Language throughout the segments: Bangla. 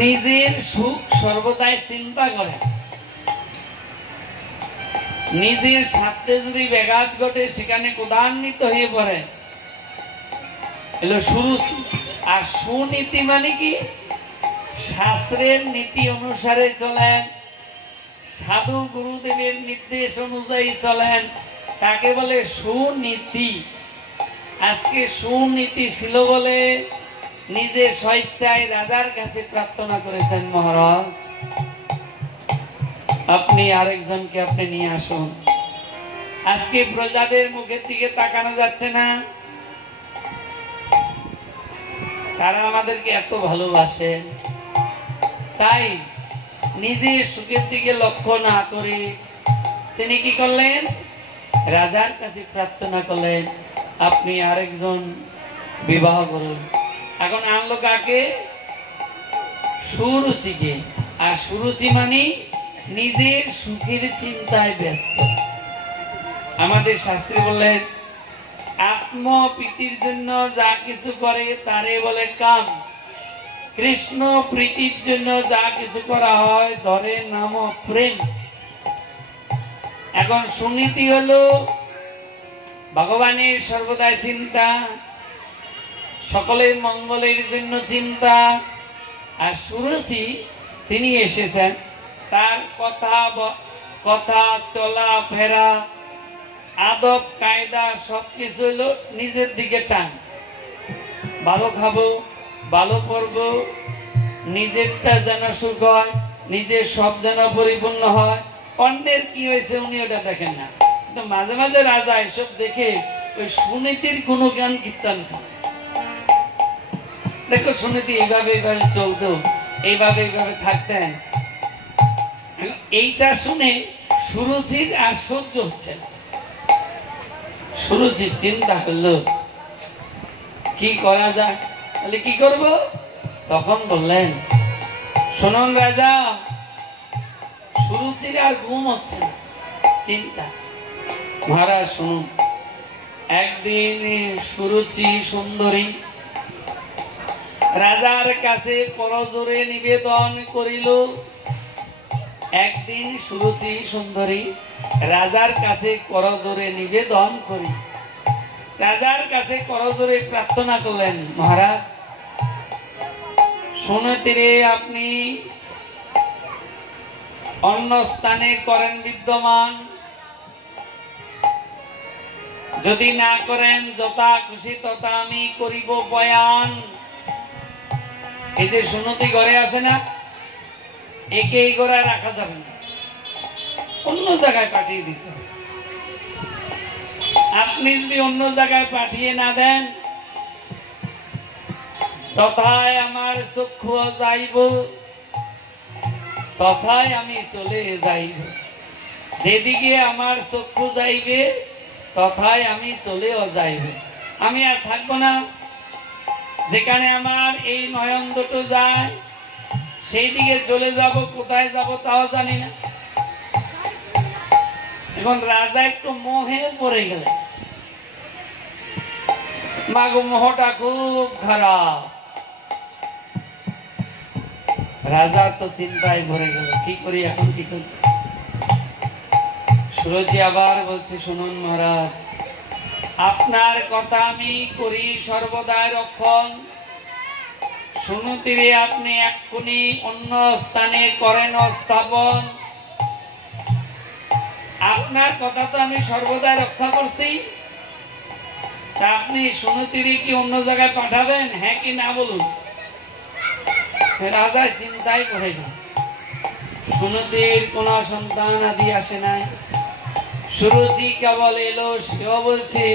নিজের সুখ সর্বদাই চিন্তা করেন। নিজের স্বার্থে যদি ব্যাঘাত ঘটে সেখানে ক্রোধান্বিত হয়ে পড়ে, এলো সুরুচি। আর সুনীতি মানে কি? শাস্ত্রের নীতি অনুসারে চলেন, সাধু গুরুদেবের নির্দেশ অনুযায়ী চলেন, তাকে বলে সুনীতি। আজকে সুনীতি ছিল বলে নিজে স্বেচ্ছায় রাজার কাছে প্রার্থনা করেছেন, মহারাজ আপনি আরেকজনকে আপনি নিয়ে আসুন। আজকে প্রজাদের মুখের দিকে তাকানো যাচ্ছে না। তারা আমাদেরকে এত ভালোবাসে, তাই নিজের সুখের দিকে লক্ষ্য না করে তিনি কি করলেন? রাজার কাছে প্রার্থনা করলেন, আপনি আরেকজন বিবাহ করুন। এখন আনলো কাকে? সুরুচিকে। আর সুরুচি মানে নিজের সুখের চিন্তায় ব্যস্ত। আমাদের শাস্ত্রে বললেন, আত্মপ্রীতির জন্য যা কিছু করে তারে বলে কাম। কৃষ্ণ প্রীতির জন্য যা কিছু করা হয় ধরে নাম প্রেম। এখন সুনীতি হলো ভগবানের সর্বদাই চিন্তা, সকলের মঙ্গলের জন্য চিন্তা। আর সুরুচি তিনি এসেছেন, তার কথা চলা ফেরা, আদব কায়দা সবকিছু হলো নিজের দিকে টান। ভালো খাবো, ভালো করবো, নিজেরটা যেন সুখ হয়, নিজের সব যেন পরিপূর্ণ হয়। অন্যের কি হয়েছে উনি ওটা দেখেন না। কিন্তু মাঝে মাঝে রাজা এসব দেখে ওই সুনীতির কোনো জ্ঞান কীর্তন করে। দেখো সুনীতি এইভাবে এইভাবে চলতো, এইভাবে এইভাবে থাকতেন। এইটা শুনে সুরুচির আর সহ্য হচ্ছে না। সুরুচি চিন্তা করলো কি করা যায়, তাহলে কি করব? তখন বললেন, শুনুন রাজা, সুরুচির আর ঘুম হচ্ছে না, চিন্তা। মহারাজ শুনুন, একদিন সুরুচি সুন্দরী রাজার কাছে করজোড়ে নিবেদন করিল। একদিন সুরুচি সুন্দরী রাজার কাছে করজোড়ে নিবেদন করি, রাজার কাছে করজোড়ে প্রার্থনা করলেন, মহারাজ শুনেতিরে আপনি অন্য স্থানে করেন বিদ্যমান, যদি না করেন যথা খুশি তথা আমি করিব বয়ান। এই যে সুনতি ঘরে আছে না, একে এই ঘরে রাখা যাবে না, অন্য জায়গায় পাঠিয়ে দিতে হবে। আপনি যদি অন্য জায়গায় পাঠিয়ে না দেন, তথায় আমার চক্ষু যাইব, তথায় আমি চলে যাইব। যেদিকে আমার চক্ষু যাইবে তথায় আমি চলেও যাইব। আমি আর থাকবো না। যেখানে আমার এই নয়ন দুটো যায় সেই দিকে চলে যাব, কোথায় যাব তাও জানি না। এখন রাজা একটু মোহে পড়ে গেলেন। মাগো, মোহটা খুব খারাপ। রাজা তো চিন্তায় ভরে গেল, কি করি এখন, কি করি? সুরুচি আবার বলছে, শুনুন মহারাজ, আপনার কথা আমি করি সর্বদাই রক্ষণ। শুনুতিরে আপনি এক্ষুনি অন্য স্থানে করেন স্থাপন। আপনার কথা তো আমি সর্বদাই রক্ষা করছি, তা আপনি শুনুতিরে কি অন্য জায়গায় পাঠাবেন, হ্যাঁ কি না বলুন? রাজা চিন্তায় পড়ে গেল। সুনতির কোন সন্তান আদি আসে নাই। সুরুচি কেবল এলো, সেও বলছে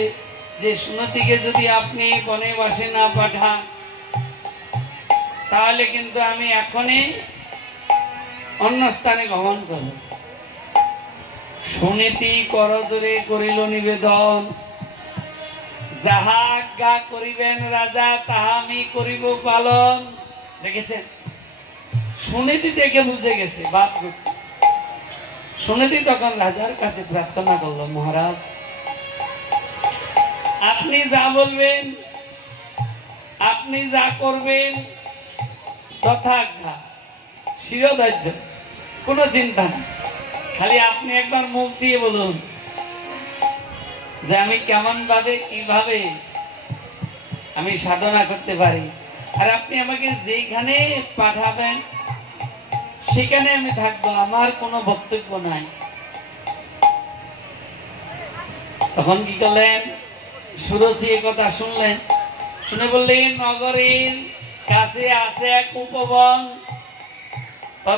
যে সুনতিকে যদি আপনি বনবাসে না পাঠান তাহলে কিন্তু আমি এখনই অন্য স্থানে গমন করব। সুনীতি করজোড়ে করিল নিবেদন, যাহা আজ্ঞা করিবেন রাজা তাহা আমি করিব পালন। দেখেছেন, সুনীতি দেখে বুঝে গেছে বাদ। সুনীতি তখন রাজার কাছে প্রার্থনা করলো, মহারাজ আপনি যা বলবেন, আপনি যা করবেন যথাজ্ঞা, শিরোধার্য, কোনো চিন্তা নেই। খালি আপনি একবার মুখ দিয়ে বলুন যে আমি কেমন ভাবে কিভাবে আমি সাধনা করতে পারি, আর আপনি আমাকে যেখানে পাঠাবেন সেখানে আমি থাকবো, আমার কোনো বক্তব্য নাই। তখন কি করলেন? সুরজি এ কথা শুনলেন, শুনে বললেন নগরীর কাছে আছে এক উপবন,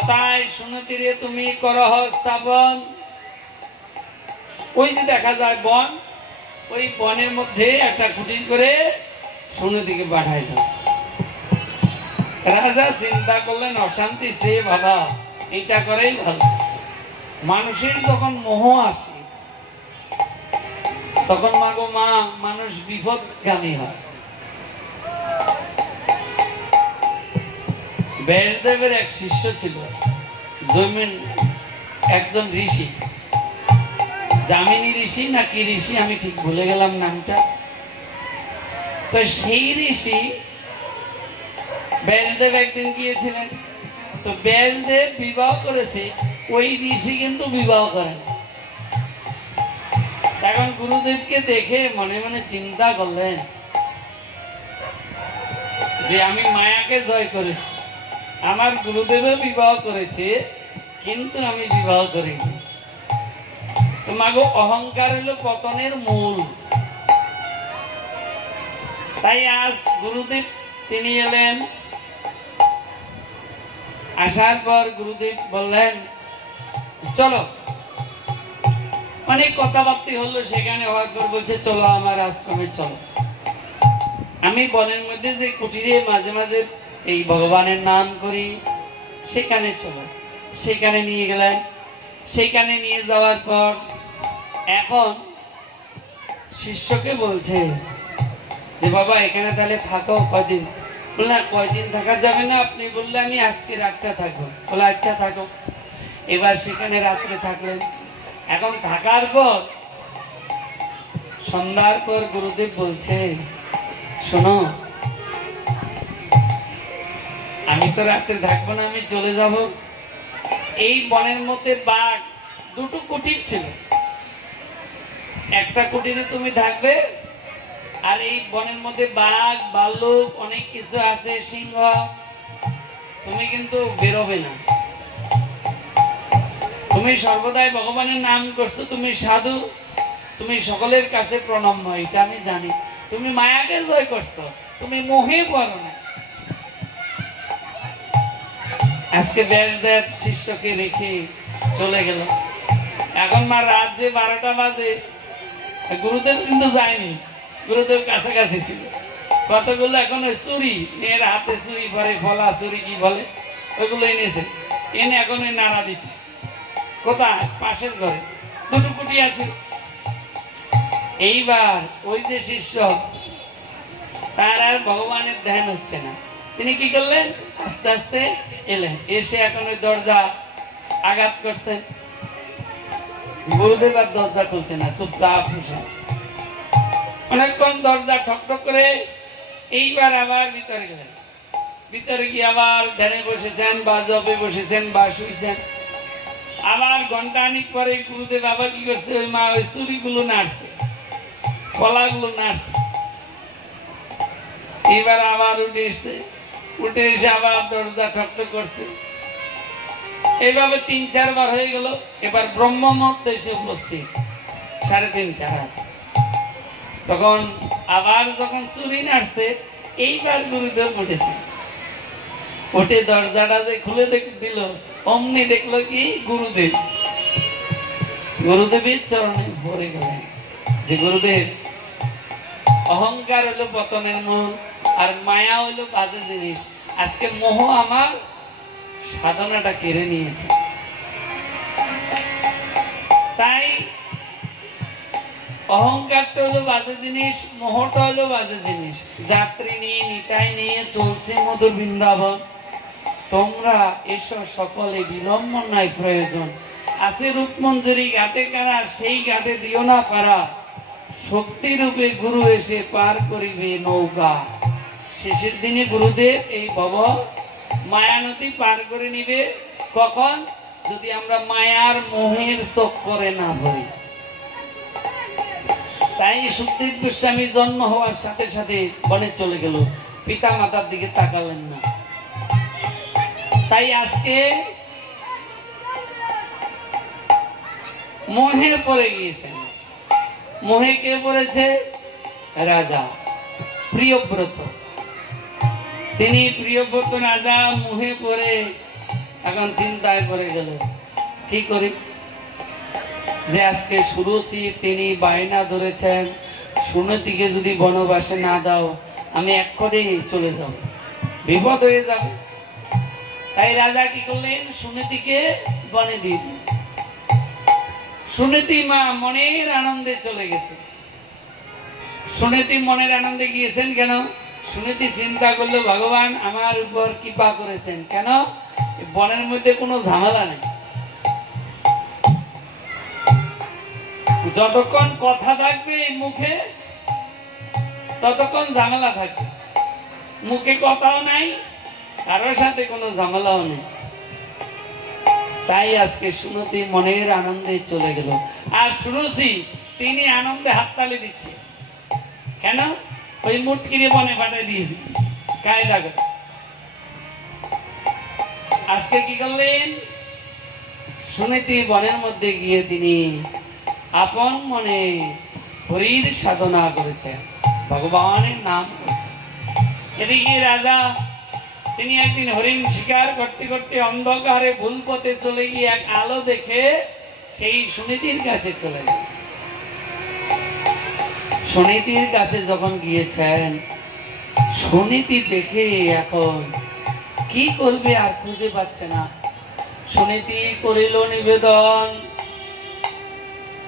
তাই শুনতিরে তুমি করহ স্থাপন। ওই যে দেখা যায় বন, ওই বনের মধ্যে একটা কুটির করে সুনতিকে পাঠাই দাও। রাজা চিন্তা করলেন অশান্তি সে ভালো, এটা করেই ভালো। মানুষের যখন মোহ আসে তখন মাগো মা মানুষ বিপদগামী হয়। ব্যাসদেবের এক শিষ্য ছিল, জমিন একজন ঋষি, যামিনী ঋষি না কি ঋষি আমি ঠিক ভুলে গেলাম নামটা। তো সেই ঋষি ব্যাসদেব একদিন গিয়েছিলেন, তো ব্যাসদেব বিবাহ করেছে, ওই ঋষি কিন্তু বিবাহ করেন। এখন গুরুদেবকে দেখে মনে মনে চিন্তা করলেন যে আমি মায়াকে জয় করেছি, আমার গুরুদেবও বিবাহ করেছে কিন্তু আমি বিবাহ করিনি। তো মাগো অহংকার হলো পতনের মূল। তাই আজ গুরুদেব তিনি এলেন, আসার পর গুরুদেব বললেন চলো, অনেক কথাবার্তা হলো, সেখানে হওয়ার পর বলছে চলো আমার আশ্রমে চলো। আমি বনের মধ্যে যে কুটিরে মাঝে মাঝে এই ভগবানের নাম করি, সেখানে চলো। সেখানে নিয়ে গেলেন। সেখানে নিয়ে যাওয়ার পর এখন শিষ্যকে বলছে যে বাবা এখানে তাহলে থাকো কয়দিন। বললে কয়দিন থাকা যাবে না, আপনি বললে আমি আজকে রাতটা থাকবো। বলে আচ্ছা থাকো। এবার সেখানে রাত্রে থাকলেন। এখন থাকার পর সন্ধ্যার পর গুরুদেব বলছে শোনো, আমি তো রাত্রে থাকবো না, আমি চলে যাব। এই বনের মধ্যে বাঘ দুটো কুটির ছিল, একটা কুটিরে তুমি থাকবে, আর এই বনের মধ্যে বাঘ ভাল্লুক অনেক কিছু আছে, সিংহ, তুমি কিন্তু বেরোবে না। তুমি সর্বদাই ভগবানের নাম করছো, তুমি সাধু, তুমি সকলের কাছে প্রণম্য, এটা আমি জানি। তুমি মায়াকে জয় করছো, তুমি মোহে পড়ো না। আজকে ব্যাসদেব শিষ্যকে রেখে চলে গেল। এখন মা রাত যে 12টা বাজে, গুরুদেব কিন্তু যায়নি, গুরুদেব কাছাকাছি ছিল। কতগুলো এখন ওই চুরি, মেয়ের হাতে চুরি পরে, ফলা চুরি কি বলে, ওইগুলো এনেছে, এনে এখন ওই নাড়া দিচ্ছে। কোথায়? পাশের ঘরে দুটো কুটি আছে। এইবার ওই যে শিষ্য, তার আর ভগবানের ধ্যান হচ্ছে না। তিনি কি করলেন? আস্তে আস্তে এলেন, এসে এখন ওই দরজা আঘাত করছেন। গুরুদেব আর দরজা খুলছে না, চুপচাপ বসে আছে। অনেকক্ষণ দরজা ঠকঠক করে, এইবার আবার ভিতরে গেলেন। ভিতরে গিয়ে আবার ধ্যানে বসেছেন, বা জপে বসেছেন, বা শুয়েছেন। আবার ঘন্টাখানিক পরে গুরুদেব আবার কি করছে, ওই মা ওই চুরিগুলো নাড়ছে, কলাগুলো নাড়ছে। এবার আবার উঠে এসছে, উঠে এসে আবার দরজা ঠকঠক করছে। এইভাবে 3-4 বার হয়ে গেল। এবার ব্রহ্মমত এসে উপস্থিত, 3:30 রাত। তখন আবার যখন চুরি নাড়ছে, এইবার গুরুদেব উঠেছে। উঠে দরজাটা যে খুলে দিল, অমনি দেখলো কি গুরুদেব। গুরুদেবের চরণে ভরে গেলেন যে গুরুদেব, অহংকার হলো পতনের মূল, আর মায়া হলো বাজে জিনিস। আজকে মোহ আমার সাধনাটা কেড়ে নিয়েছে। তাই অহংকারটা হলো বাজে জিনিস, মোহটা হলো বাজে জিনিস। যাত্রী নিয়ে, নিতাই নিয়ে চলছে মধুর বৃন্দাবন। তোমরা এসো সকলে, বিলম্ব নাই প্রয়োজন। আছে রূপমঞ্জুরি ঘাটে কারা, সেই ঘাটে দিও না পারা। শক্তি রূপে গুরু এসে পার করিবে নৌকা। শেষের দিনে গুরুদেব এই ভব মায়া নদী পার করে নিবে কখন? যদি আমরা মায়ার মোহের চক্করে না পড়ি। তাই সুখদেব গোস্বামী জন্ম হওয়ার সাথে সাথে বনে চলে গেল, পিতা মাতার দিকে তাকালেন না। তাই আজকে মোহে পড়ে গিয়েছেন। মোহে কে পড়েছে? রাজা প্রিয়ব্রত। তিনি প্রিয়ব্রত রাজা মোহে পড়ে এখন চিন্তায় পড়ে গেলেন, কি করি? যে আজকে সুরুচি তিনি বায়না ধরেছেন, সুনীতিকে যদি বনবাসে না দাও আমি এক্ষুনি চলে যাব, বিপদ হয়ে যাবে। তাই রাজা কি করলেন? সুনীতিকে বনে দিয়ে দিলেন। সুনীতি মা মনের আনন্দে চলে গেছে। সুনীতি মনের আনন্দে গিয়েছেন কেন? সুনীতি চিন্তা করলো ভগবান আমার উপর কৃপা করেছেন, কেন বনের মধ্যে কোনো ঝামেলা নেই। যতক্ষণ কথা থাকবে এই মুখে ততক্ষণ ঝামেলা থাকবে। মুখে কথাও নাই, কারোর সাথে কোনো ঝামেলাও নেই। তাই আজকে সুনীতি মনের আনন্দে চলে গেল। আর সুরুচি তিনি আনন্দে হাততালি দিচ্ছে, কেন? ওই মুটকিরে বনে পাঠিয়ে দিয়েছি কায়দা করে। আজকে কি করলেন? সুনীতি বনের মধ্যে গিয়ে তিনি আপন মনে হরির সাধনা করেছেন, ভগবানের নাম করেছেন। এদিকে রাজা তিনি একদিন হরিণ শিকার করতে করতে অন্ধকারে ভুল পথে চলে গিয়ে এক আলো দেখে সেই সুনীতির কাছে চলে গেলেন। সুনীতির কাছে যখন গিয়েছেন, সুনীতি দেখে এখন কি করবে আর খুঁজে পাচ্ছে না। সুনীতি করিল নিবেদন,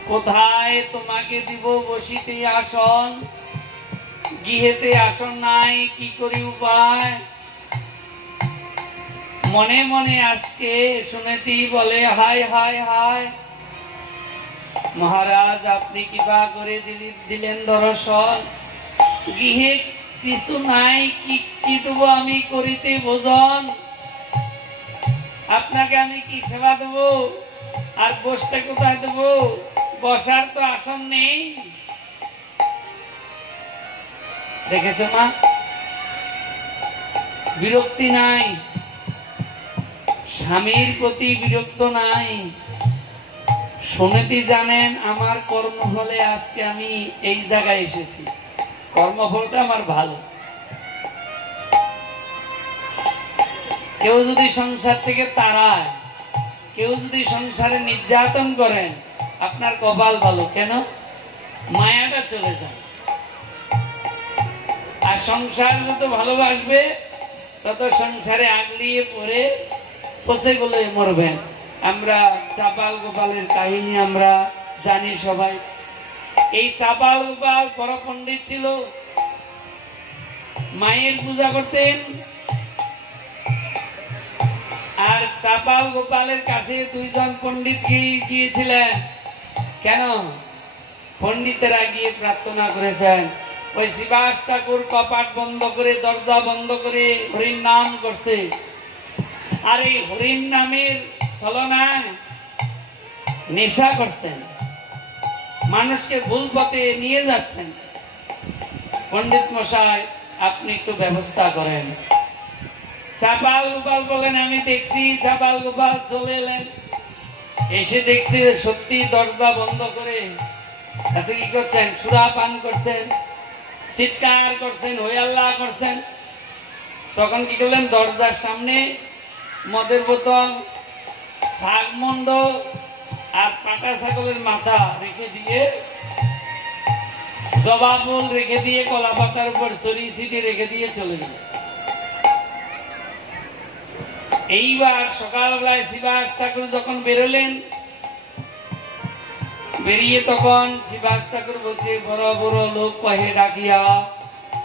কোথায় তোমাকে দিব বসিতে আসন, গৃহেতে আসন নাই, কি করি উপায়? মনে মনে আজকে সুনীতি বলে, হায় হায় হায় মহারাজ, আপনি কৃপা করে দিলেন দর্শন, গৃহে কিছু নাই, কি দেবো আমি করিতে ভোজন? আপনাকে আমি কি সেবা দেবো? আর বসতে কোথায় দেবো? বসার তো আসন নেই। দেখেছ মা, বিরক্তি নাই, স্বামীর প্রতি বিরক্ত নাই। সুনীতি জানেন আমার কর্ম হলে আজকে আমি এই জায়গায় এসেছি, কর্মফলটা আমার ভালো। কেউ যদি সংসার থেকে তাড়ায়, কেউ যদি সংসারে নির্যাতন করেন, আপনার কপাল ভালো, কেন? মায়াটা চলে যায়। আর সংসার যত ভালোবাসবে তত সংসারে আগলিয়ে পড়ে পচে গলে মরবেন। আমরা চাপাল গোপালের কাহিনী আমরা জানি সবাই। এই চাপাল গোপাল বড় পণ্ডিত ছিল, মায়ের পূজা করতেন। আর চাপাল গোপালের কাছে দুইজন পণ্ডিত গিয়েছিলেন, কেন? পণ্ডিতেরা গিয়ে প্রার্থনা করেছেন, ওই শিবাস ঠাকুর কপাট বন্ধ করে, দরজা বন্ধ করে হরির নাম করছে, আর এই হরির নামের ছলনায় নেশা করছেন, মানুষকে ভুল পথে নিয়ে যাচ্ছেন। পণ্ডিত মশাই আপনি একটু ব্যবস্থা করেন। চাপাল গোপাল বলেন, আমি দেখছি। চাপাল গোপাল চলে এলেন, এসে দেখছি সত্যি দরজা বন্ধ করে আচ্ছা কি করছেন? সুরা পান করছেন, চিৎকার করছেন, হই আল্লাহ করছেন। তখন কি করলেন? দরজার সামনে মদের বোতল, শাকমন্ড আর পাটা ছাগলের মাথা রেখে দিয়ে, জবা ফুল রেখে দিয়ে, কলা পাতার উপর ছড়িয়ে ছিটিয়ে রেখে দিয়ে চলে গেল। এইবার সকালবেলায় শিবাস ঠাকুর যখন বেরোলেন, বেরিয়ে তখন শিবাস ঠাকুর বলছে, বড় বড় লোক কহে ডাকিয়া,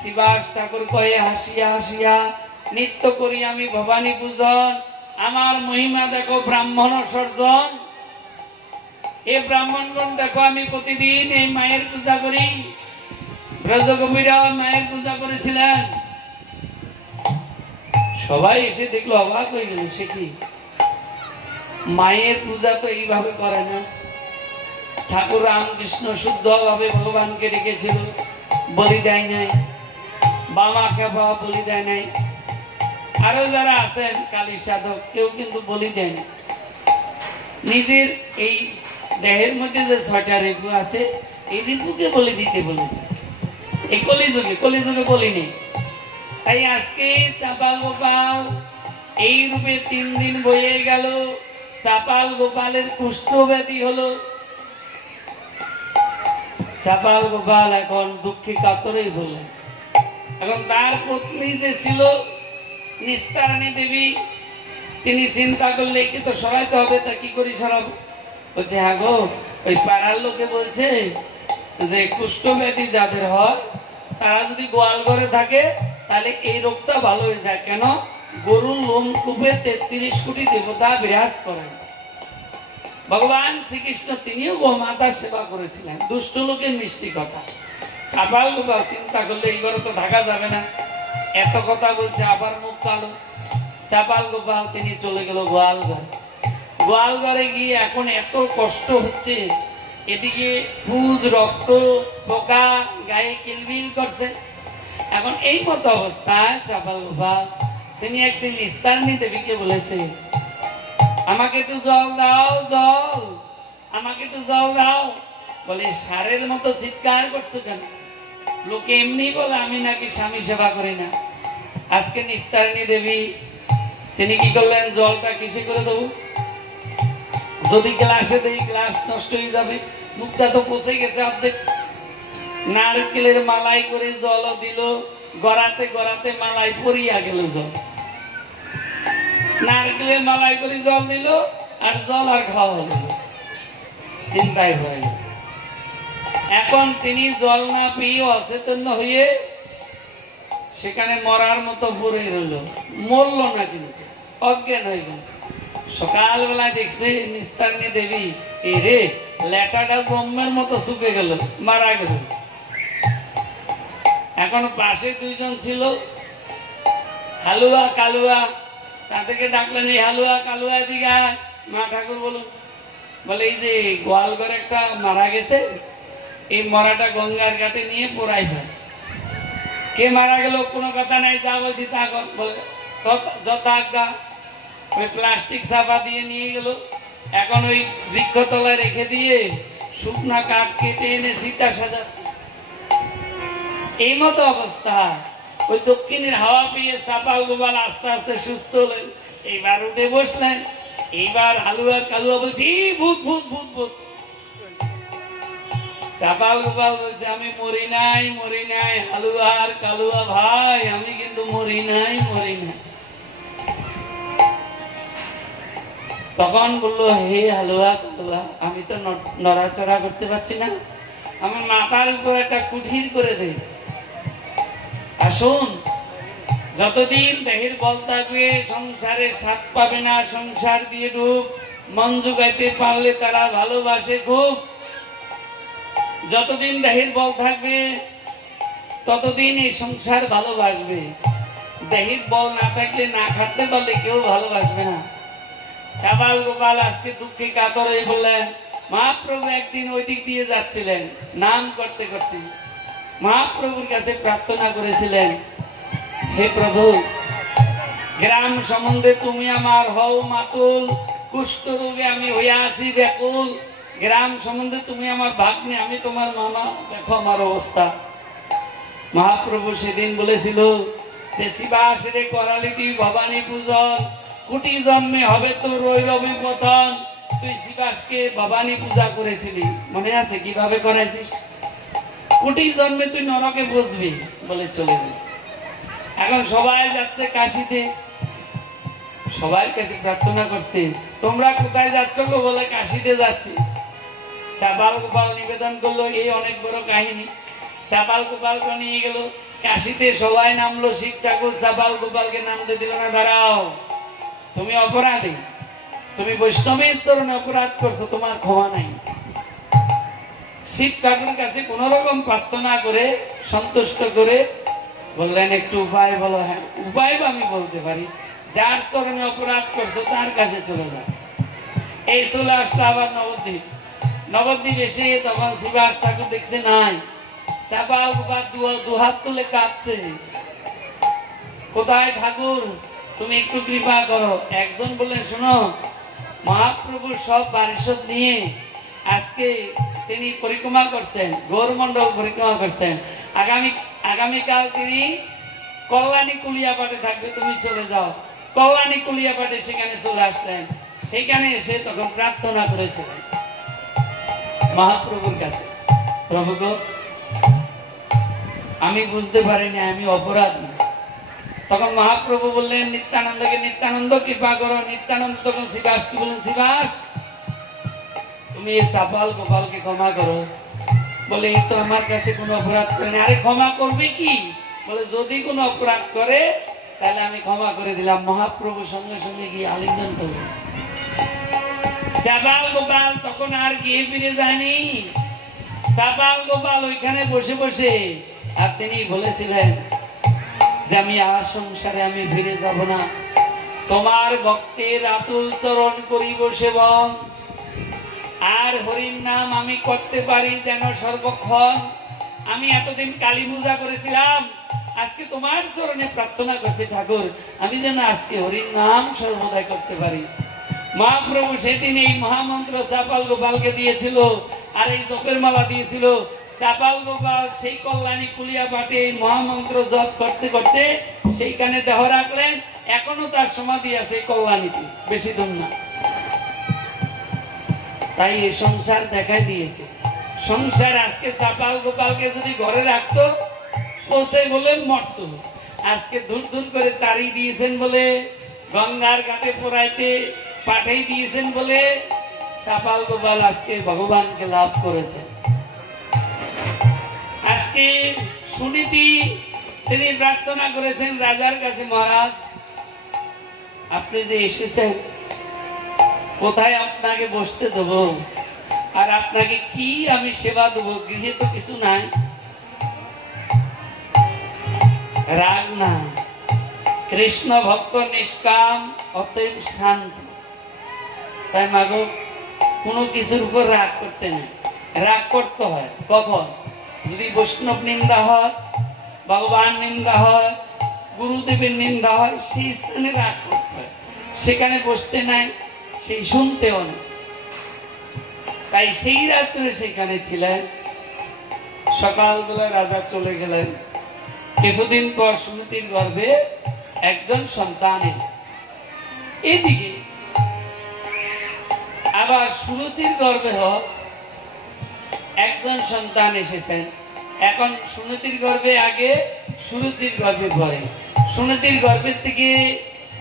শিবাস ঠাকুর কহে হাসিয়া হাসিয়া, নিত্য করি আমি ভবানী পূজন, আমার মহিমা দেখো ব্রাহ্মণ সর্জন। এ ব্রাহ্মণগণ দেখো, আমি প্রতিদিন এই মায়ের পূজা করি। ব্রজগোপীরা মায়ের পূজা করেছিলেন, সবাই এসে দেখলো, অবাক হয়ে গেল, সে কি মায়ের পূজা তো এইভাবে করে না। ঠাকুর রামকৃষ্ণ শুদ্ধভাবে ভগবানকে রেখেছিল, বলি দেয় নাই, বামা খেপা বলি দেয় নাই। আরো যারা আছেন কালী সাধক, কেউ কিন্তু বলি দেয় না। নিজের এই দেহের মধ্যে যে 6টা রিপু আছে, এই রিপুকে বলি দিতে বলেছে। এই কলিযুগে বলি নেই। তাই আজকে চাপাল গোপাল এই রূপে 3 দিন বয়ে গেল। চাপাল গোপালের কুষ্ঠব্যাধি হলো। চাপাল গোপাল এখন দুঃখে কাতরেই বললেন। এখন তার পত্নী যে ছিল নিস্তারিণী দেবী, তিনি চিন্তা করলে একে তো সরাইতে হবে, তা কি করি সরাবো? বলছে, হ্যাঁ গো, ওই পাড়ার লোকে বলছে যে কুষ্ঠব্যাধি যাদের হয় তারা যদি গোয়াল ঘরে থাকে তাহলে এই রোগটা ভালো হয়ে যায়। কেন? গরুর লোমকূপে 33 কোটি দেবতা বিরাজ করেন। ভগবান শ্রীকৃষ্ণ তিনিও গোমাতার সেবা করেছিলেন। দুষ্ট লোকের মিষ্টি কথা। চাপাল গোপাল চিন্তা করলে এই ঘরে তো থাকা যাবে না, এত কথা বলছে, আবার মুখ কালো। চাপাল গোপাল তিনি চলে গেল গোয়াল ঘরে। গোয়াল ঘরে গিয়ে এখন এত কষ্ট হচ্ছে, এদিকে পুজ, রক্ত, পোকা গায়ে কিলবিল করছে। এখন এই মতো অবস্থায় চাপাল গোপাল তিনি একদিন নিস্তারিণী দেবীকে বলেছে, আমাকে একটু জল দাও, জল, আমাকে একটু জল দাও। বলে, সারের মতো চিৎকার করছো কেন? লোকে এমনি বলে আমি নাকি স্বামী সেবা করি না। আজকে নিস্তারিণী দেবী তিনি কি করলেন, জলটা কিসে করে দেবো? যদি গ্লাসে দেই গ্লাস নষ্ট হয়ে যাবে, মুখটা তো পচে গেছে অর্ধেক। নারকেলের মালাই করে জল দিল, গড়াতে গড়াতে মালাই পরিয়া গেল জল। নারকেলের মালাই করে জল দিল, আর জল আর খাওয়া হলো। চিন্তায় হয়ে গেল। এখন তিনি জল না পেয়ে অচেতন হয়ে সেখানে মরার মতো পড়ে রইল। মরল না, কিন্তু অজ্ঞান হয়ে গেল। সকালবেলায় দেখছে নিস্তারিণী দেবী, এই রে লেটাটা জম্মের মতো শুকে গেল, মারা গেল। এখন পাশে 2 জন ছিল, হালুয়া কালুয়া, তাদেরকে ডাকলেন, এই হালুয়া কালুয়া দিঘা। মা ঠাকুর বলুন। বলে, এই যে গোয়াল ঘরে একটা মারা গেছে, এই মরাটা গঙ্গার ঘাটে নিয়ে পোড়াই হয়। কে মারা গেল কোনো কথা নাই, যা বলছি তা বলে যথাজ্ঞা। ওই প্লাস্টিক চাপা দিয়ে নিয়ে গেল। এখন ওই বৃক্ষতলায় রেখে দিয়ে শুকনা কাঠ কেটে এনে চিতা সাজাচ্ছে। এই মতো অবস্থা। ওই দক্ষিণের হাওয়া পেয়ে চাপাল গোপাল আস্তে আস্তে সুস্থ হলেন। এইবার উঠে বসলেন। এইবার হালুয়ার কালুয়া বলছি, ভূত ভূত ভূত ভূত। চাপাল গোপাল বলছে, আমি মরি নাই, মরি নাই। হালুয়ার কালুয়া ভাই, আমি কিন্তু মরি নাই, মরি নাই। তখন বললো, হে হালুয়া কালুয়া, আমি তো নড়াচড়া করতে পারছি না, আমার মাথার উপর একটা কুঠির করে দে। আসুন, যতদিন দেহের বল থাকবে সংসারের স্বাদ পাবে না। সংসার দিয়ে ডুব, মন জুগাইতে পারলে তারা ভালোবাসে খুব। যতদিন দেহের বল থাকবে ততদিন এই সংসার ভালোবাসবে। দেহের বল না থাকলে, না খাটতে পারলে কেউ ভালোবাসবে না। চাপাল গোপাল আজকে দুঃখে কাতর হয়ে বললেন, মহাপ্রভু একদিন ওই দিক দিয়ে যাচ্ছিলেন, নাম করতে করতে মহাপ্রভুর কাছে প্রার্থনা করেছিলেন, হে প্রভু, গ্রাম সম্বন্ধে তুমি আমার হও মাতুল, কুষ্ঠ রোগে আমি হইয়া আছি ব্যাকুল। গ্রাম সম্বন্ধে তুমি আমার ভাগ্নে, আমি তোমার মামা, দেখো আমার অবস্থা। মহাপ্রভু সেদিন বলেছিল যে, শিবাস রে করালি তুই ভবানী পূজন, কোটি জন্মে হবে তোর ওই রবি পতন। তুই শিবাসকে ভবানী পূজা করেছিলি, মনে আছে কিভাবে করেছিস? কোটি জন্মে তুই নরকে বসবি বলে চলে গেল। এখন সবাই যাচ্ছে কাশিতে, সবার কাছে প্রার্থনা করছে, তোমরা কোথায় যাচ্ছ গো? বলে, কাশিতে যাচ্ছি। চাপাল গোপাল নিবেদন করলো, এই অনেক বড় কাহিনী। চাপাল গোপালকে নিয়ে গেল কাশিতে, সবাই নামলো। শিব ঠাকুর চাপাল গোপালকে নামতে দিল না। দাঁড়াও, তুমি অপরাধী, তুমি বৈষ্ণবের চরণে অপরাধ করছো, তোমার ক্ষমা নাই। শিব ঠাকুরের কাছে কোন রকম প্রার্থনা করে সন্তুষ্ট করে বললেন একটু উপায় বলো। হ্যাঁ, উপায় আমি বলতে পারি, যার চরণে অপরাধ করছো তার কাছে চলে যাও। এই চলে আসলো আবার নবদ্বীপ। নবদ্বীপ এসে তখন শিবাস ঠাকুর দেখছে নাই, চাপাল গোপাল দুহাত তুলে কাঁদছে, কোথায় ঠাকুর, তুমি একটু কৃপা করো। একজন বললেন, শোনো, মহাপ্রভুর সব পারিষদ নিয়ে আজকে তিনি পরিক্রমা করছেন, গৌরমণ্ডল পরিক্রমা করছেন। আগামীকাল তিনি কল্যাণী কুলিয়াপাটে থাকবে, তুমি চলে যাও। কল্যাণী কুলিয়াপাটে সেখানে চলে আসলেন। সেখানে এসে তখন প্রার্থনা করেছিলেন মহাপ্রভুর কাছে, প্রভু গো, আমি বুঝতে পারিনি আমি অপরাধী। তখন মহাপ্রভু বললেন নিত্যানন্দকে, নিত্যানন্দ কৃপা করো। নিত্যানন্দ তখন শিবাসকে বললেন, শিবাস, তুমি এই চাপাল গোপালকে ক্ষমা করো। বলে, এই তো আমার কাছে কোনো অপরাধ করে না। আরে ক্ষমা করবে কি? বলে, যদি কোনো অপরাধ করে তাহলে আমি ক্ষমা করে দিলাম। মহাপ্রভু সঙ্গে সঙ্গে গিয়ে আলিঙ্গন করলেন। চাপাল গোপাল তখন আর গিয়ে ফিরে যায়নি। চাপাল গোপাল ওইখানে বসে বসে, আর তিনি বলেছিলেন যে আমি আর সংসারে আমি ফিরে যাব না, তোমার ভক্তের আতুল চরণ করিব সেবন, আর হরির নাম আমি করতে পারি যেন সর্বক্ষণ। আমি এতদিন কালী পূজা করেছিলাম, আজকে তোমার চরণে প্রার্থনা করছি ঠাকুর, আমি যেন আজকে হরির নাম সর্বদাই করতে পারি। মহাপ্রভু সেদিন এই মহামন্ত্র চাপাল গোপালকে দিয়েছিল, আর এই জপের মালা দিয়েছিল। চাপাল গোপাল সেই কল্যাণী কুলিয়া পাটে মহামন্ত্র জপ করতে করতে সেইখানে দেহ রাখলেন। এখনো তার সমাধি আছে কল্যাণীতে, বেশি দূর না। তাই এই সংসার দেখাই দিয়েছে। সংসার আজকে চাপাল গোপালকে যদি ঘরে রাখতো, পৌঁছে বলে মরত। আজকে দূর দূর করে তাড়ি দিয়েছেন বলে, গঙ্গার ঘাটে পোড়াইতে পাঠাই দিয়েছেন বলে চাপাল গোপাল আজকে ভগবানকে লাভ করেছে। আজকে সুনীতি তিনি প্রার্থনা করেছেন রাজার কাছে, মহারাজ, আপনি যে এসেছেন, কোথায় আপনাকে বসতে দেব, আর আপনাকে কি আমি সেবা দেবো? গৃহে তো কিছু নাই। রাগ না, কৃষ্ণ ভক্ত নিষ্কাম, অতএব শান্ত। তাই মাগো, কোনো কিছুর উপর রাগ করতে নেই। রাগ করতে হয় কখন? যদি বৈষ্ণব নিন্দা হয়, ভগবান নিন্দা হয়, গুরুদেবের নিন্দা হয়, সেই স্থানে রাগ করতে হয়। সেখানে বসতে নাই, সেই শুনতেও না। তাই সেই রাত্রে সেখানে ছিলেন। সকালবেলা রাজা চলে গেলেন। কিছুদিন পর সুনীতির গর্ভে একজন সন্তান এল। এদিকে আবার সুরুচির গর্ভে একজন সন্তান এসেছেন। এখন সুনীতির গর্ভে আগে, সুরুচির গর্ভে পরে। সুনীতির গর্ভের থেকে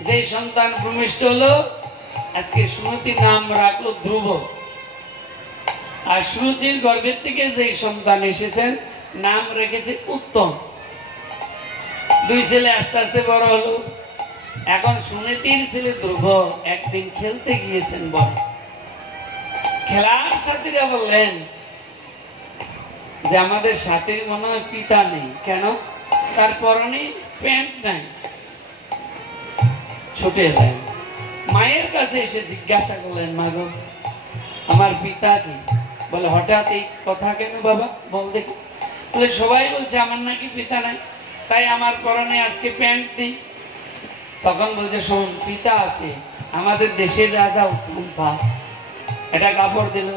যে সন্তান ভূমিষ্ঠ হলো, আজকে সুনীতির নাম রাখলো ধ্রুব। আর সুরুচির গর্ভের থেকে যে সন্তান এসেছেন, নাম রেখেছে উত্তম। দুই ছেলে আস্তে আস্তে বড় হলো। এখন সুনীতির ছেলে ধ্রুব একদিন খেলতে গিয়েছেন বলে। খেলার সাথীরা বললেন যে আমাদের সাথীর মনে হয় পিতা নেই। কেন? তার পরনে প্যান্ট নাই। ছুটে এলেন, মায়ের কাছে এসে জিজ্ঞাসা করলেন, মা গো, আমার পিতা কি? বলে, হঠাৎ এই কথা কেন বাবা, বল দেখি। বলে, সবাই বলছে আমার নাকি পিতা নাই, তাই আমার পরনে আজকে প্যান্ট নেই। তখন বলছে, শোন, পিতা আছে, আমাদের দেশের রাজা উত্তম। এটা কাপড় দিল,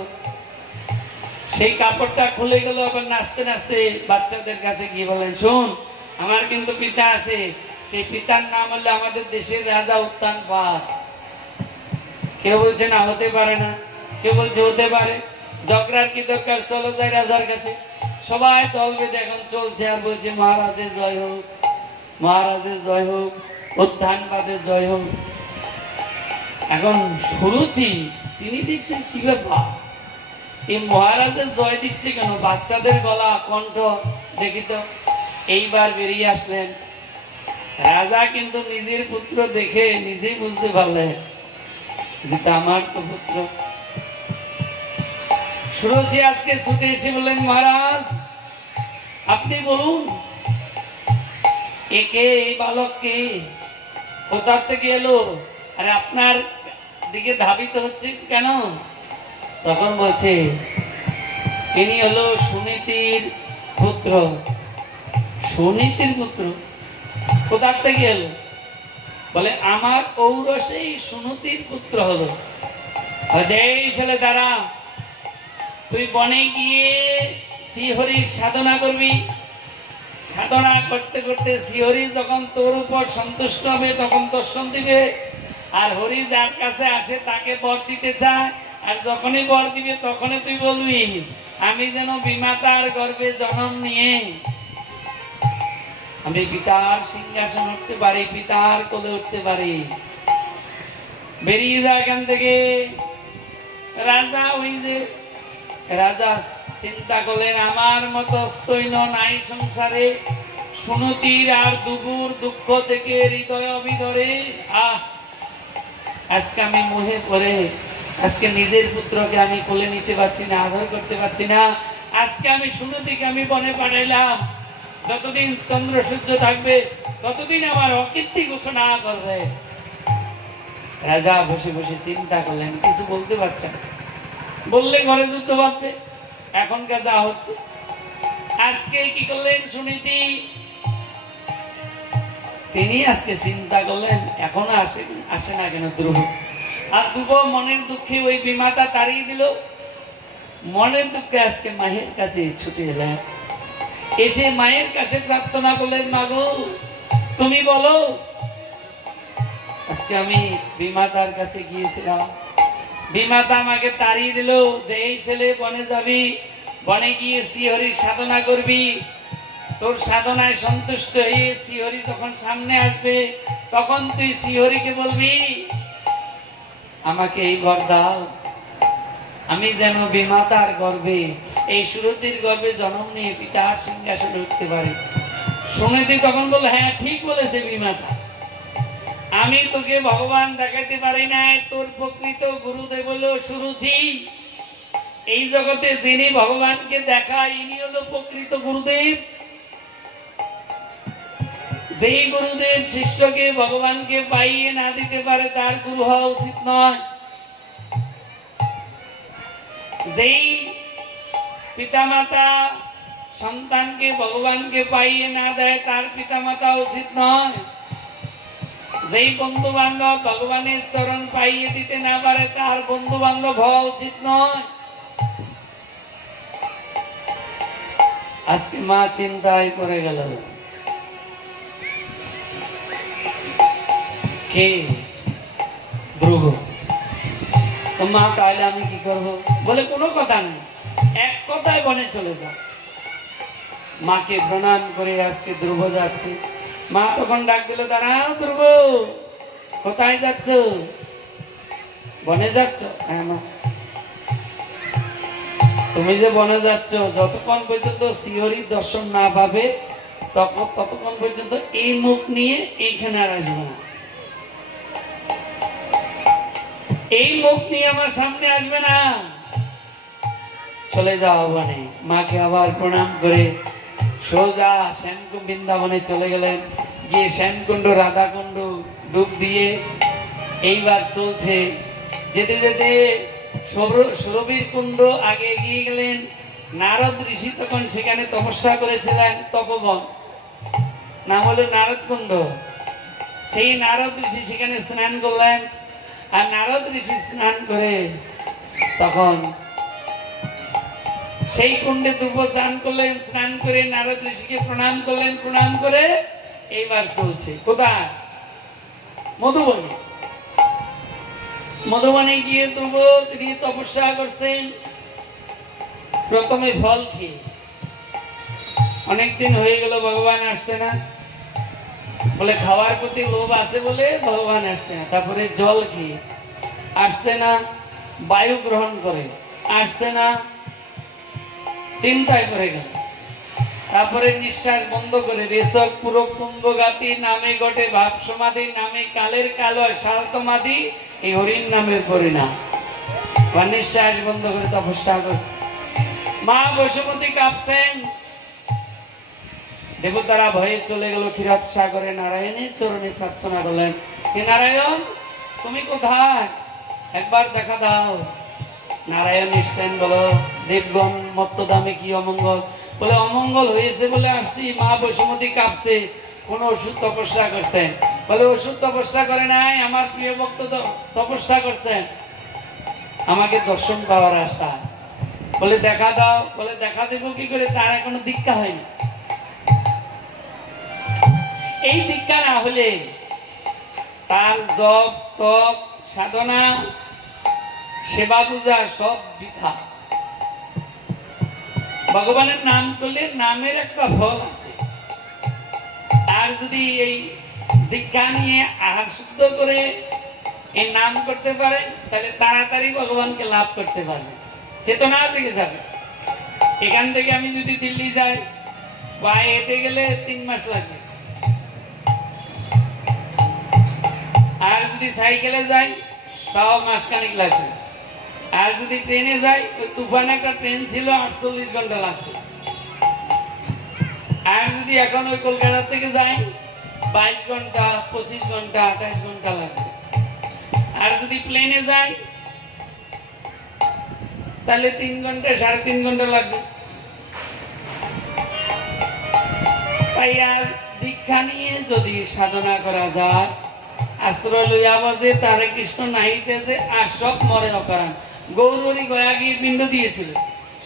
সেই কাপড়টা খুলে গেল। আবার নাচতে নাচতে বাচ্চাদের কাছে গিয়ে বলেন, শোন, আমার কিন্তু পিতা আছে, সেই পিতার নাম হলো আমাদের দেশের রাজা উত্তানপাদ। কেউ বলছে না, হতে পারে না, কেউ বলছে হতে পারে। ঝগড়ার কি দরকার, চলো যাই রাজার কাছে। সবাই দল বেঁধে এখন চলছে আর বলছে, মহারাজের জয় হোক, মহারাজের জয় হোক, উত্থানবাদের জয় হোক। এখন সুরুচি তিনি দেখছেন, কি ব্যাপার, এই মহারাজের জয় দিচ্ছে কেন? বাচ্চাদের গলা কণ্ঠ দেখি তো। এইবার বেরিয়ে আসলেন রাজা, কিন্তু নিজের পুত্র দেখে নিজেই বুঝতে পারলেন যেটা আমার তো পুত্র। সুরুচি আজকে ছুটে এসে বললেন, মহারাজ আপনি বলুন, একে এই বালককে কোথার থেকে এলো, আরে আপনার দিকে ধাবিত হচ্ছে কেন? তখন বলছে ইনি হলো সুনীতির পুত্র। সুনীতির পুত্র কোথার থেকে এলো? বলে আমার ঔরসেই সুনীতির পুত্র হলো। এই ছেলে দাঁড়া, তুই বনে গিয়ে শ্রীহরির সাধনা করবি। সাধনা করতে করতে শ্রীহরি যখন তোর উপর সন্তুষ্ট হবে তখন দর্শন দিবে। আর হরি যার কাছে আসে তাকে বর দিতে চায়, আর যখনই বর দিবে তখনই তুই বলবি আমি যেন বিমাতার গর্ভে জন্ম নিয়ে আমি পিতার সিংহাসন উঠতে পারি, পিতার কোলে উঠতে পারি। বেরিয়ে যা এখান থেকে। রাজা ওই যে রাজা চিন্তা করলেন আমার মতো স্তৈন নাই সংসারে, সুনতির আর দুপুর দুঃখ থেকে হৃদয় অবিধরে। আজকে আমি মোহে পড়ে আজকে নিজের পুত্রকে আমি কোলে নিতে পারছি না, আদর করতে পারছি না। আজকে আমি সুনতিকে আমি বনে পাঠাইলাম, যতদিন চন্দ্র সূর্য থাকবে ততদিন আমার অকীর্তি ঘোষণা করবে। রাজা বসে বসে চিন্তা করলেন, কিছু বলতে পারছেন, বললে ঘরে যুদ্ধ বাঁধবে। এখনকার যা হচ্ছে, আজকে কি করলেন সুনীতি, তিনি আজকে চিন্তা করলেন এখনো আসে না কেন ধ্রুব। আর ধ্রুব মনের দুঃখে ওই বিমাতা তাড়িয়ে দিল। মনের দুঃখে আজকে মায়ের কাছে ছুটে এলেন, এসে মায়ের কাছে প্রার্থনা করলেন, মাগো তুমি বলো। আজকে আমি বিমাতার কাছে গিয়েছিলাম, বিমাতা আমাকে তাড়িয়ে দিল যে এই ছেলে বনে যাবি, বনে গিয়ে শ্রীহরির সাধনা করবি। তোর সাধনায় সন্তুষ্ট হয়ে শ্রীহরি যখন সামনে আসবে তখন তুই শ্রীহরিকে বলবি আমাকে এই বর দাও, আমি যেন বিমাতার গর্ভে এই সুরুচির গর্ভে জন্ম নিয়ে পিতার সিংহাসনে উঠতে পারি। সুনীতি তখন বলল, হ্যাঁ ঠিক বলেছে বিমাতা, আমি তোকে ভগবান দেখাতে পারি নাই, তোর প্রকৃত গুরুদেব হলো সুরুচি। এই জগতে যিনি ভগবানকে দেখায় ইনি হলো প্রকৃত গুরুদেব। যেই গুরুদেব শিষ্যকে ভগবানকে পাইয়ে না দিতে পারে তার গুরু হওয়া উচিত নয়। যেই পিতামাতা সন্তানকে ভগবানকে পাইয়ে না দেয় তার পিতামাতা উচিত নয়। যেই বন্ধু বান্ধব ভগবানের চরণ পাইয়ে দিতে না পারে তার বন্ধু বান্ধব হওয়া উচিত নয়। আজকে মা চিন্তায় পড়ে গেল, কে ধ্রুব, তো মা তাহলে আমি কি করব? বলে কোনো কথা নেই, এক কথায় বনে চলে যা। মাকে প্রণাম করে আজকে ধ্রুব যাচ্ছে। মা তখন ডাক দিল, দাঁড়াও ধ্রুব, কোথায় যাচ্ছ? বনে যাচ্ছ? হ্যাঁ মা। তুমি যে বনে যাচ্ছ যতক্ষণ পর্যন্ত শ্রীহরির দর্শন না পাবে ততক্ষণ পর্যন্ত এই মুখ নিয়ে এইখানে আর আসবে না, এই মুখ নিয়ে আমার সামনে আসবে না, চলে যাও বনে। মাকে আবার প্রণাম করে সোজা শ্যামকুণ্ড বৃন্দাবনে চলে গেলেন। গিয়ে শ্যামকুণ্ড রাধাকুণ্ড ডুব দিয়ে এইবার চলছে। যেতে যেতে সুরবীর কুণ্ড আগে এগিয়ে গেলেন। নারদ ঋষি তখন সেখানে তপস্যা করেছিলেন, তপবন নাম হলো নারদ কুণ্ড। সেই নারদ ঋষি সেখানে স্নান করলেন। আর নারদ ঋষি স্নান করে তখন সেই কুণ্ডে ধ্রুব স্নান করলেন। স্নান করে নারদ ঋষিকে প্রণাম করলেন। প্রণাম করে এইবার চলছে কোথায়? মধুবনে। মধুবনে গিয়ে ধ্রুব তিনি তপস্যা করছেন। প্রথমে ফল খেয়ে, অনেকদিন হয়ে গেল ভগবান আসছে না, বলে খাওয়ার প্রতি লোভ আছে বলে ভগবান আসছে না। তারপরে জল খেয়ে আসছে না, বায়ু গ্রহণ করে আসছে না, চিন্তায় করে গেল। তারপরে নিঃশ্বাস বন্ধ করে রেশক পুরো কুম্ভগাতি নামে গটে ভাব সমাধি নামে কালের কালো সারতমাদি এই হরির নামের পরিণাম। নিঃশ্বাস বন্ধ করে তপস্যা করছে। মা বসুমতী কাঁপছেন, দেবতারা ভয়ে চলে গেল ক্ষীরাত সাগরে, নারায়ণের চরণে প্রার্থনা করলেন, হে নারায়ণ তুমি কোথায়, একবার দেখা দাও। নারায়ণ এসছেন, বলো দেবগণ মত্তদামে কি অমঙ্গল? বলে অমঙ্গল হয়েছে বলে আসছি, মা বসুমতী কাঁপছে, কোন ওষুধ তপস্যা করছেন? বলে ওষুধ তপস্যা করে নাই, আমার প্রিয় ভক্ত তপস্যা করছেন আমাকে দর্শন পাওয়ার আশা। বলে দেখা দাও। বলে দেখা দেবো কি করে, তার এখনো দীক্ষা হয়নি। এই দীক্ষা না হলে তার জপ তপ সাধনা সেবা পূজা সব বৃথা। ভগবানের নাম করলে নামের একটা ফল আছে। আর যদি এই দীক্ষা নিয়ে আহার শুদ্ধ করে এই নাম করতে পারে, তাহলে তাড়াতাড়ি ভগবানকে লাভ করতে পারবে, চেতনা জেগে যাবে। এখান থেকে আমি যদি দিল্লি যাই, পায়ে হেঁটে গেলে 3 মাস লাগবে, আর যদি সাইকেলে যাই তাও মাসখানেক লাগবে, আর যদি ট্রেনে যাই, ওই তুফান একটা ট্রেন ছিল 48 ঘন্টা লাগতো, আর যদি এখন ওই কলকাতা থেকে যাই 22 ঘন্টা 25 ঘন্টা 28 ঘন্টা লাগবে, আর যদি প্লেনে যাই তাহলে 3 ঘন্টা 3.5 ঘন্টা লাগবে। তাই আজ দীক্ষা নিয়ে যদি সাধনা করা যায়, আশ্রয় লইয়া বাজে তারে কৃষ্ণ নাহিতেছে আর সব মরে অকারণ। গৌরী গয়া গিয়ে পিণ্ড দিয়েছিল,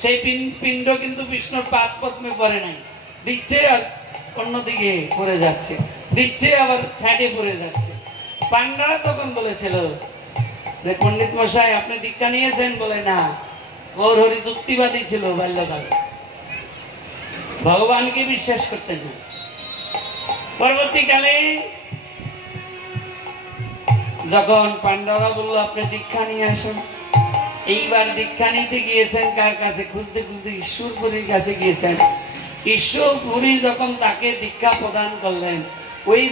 সেই পিণ্ড কিন্তু বিষ্ণুর পাদ পদ্মে পড়ে নাই, দিচ্ছে আর অন্যদিকে পড়ে যাচ্ছে, দিচ্ছে আবার সাইডে পড়ে যাচ্ছে। পান্ডারা তখন বলেছিল যে পণ্ডিত মশাই আপনি দীক্ষা নিয়েছেন? বলে না, গৌরহরি যুক্তিবাদী ছিল বাল্যকালে, ভগবানকে বিশ্বাস করতেন না। পরবর্তীকালে যখন পান্ডারা বললো আপনি দীক্ষা নিয়ে আসুন, এইবার দীক্ষা নিতে গিয়েছেন কার কাছে? খুঁজতে খুঁজতে ঈশ্বরপুরীর কাছে গিয়েছেন। ঈশ্বরপুরী যখন তাকে দীক্ষা প্রদান করলেন, ওই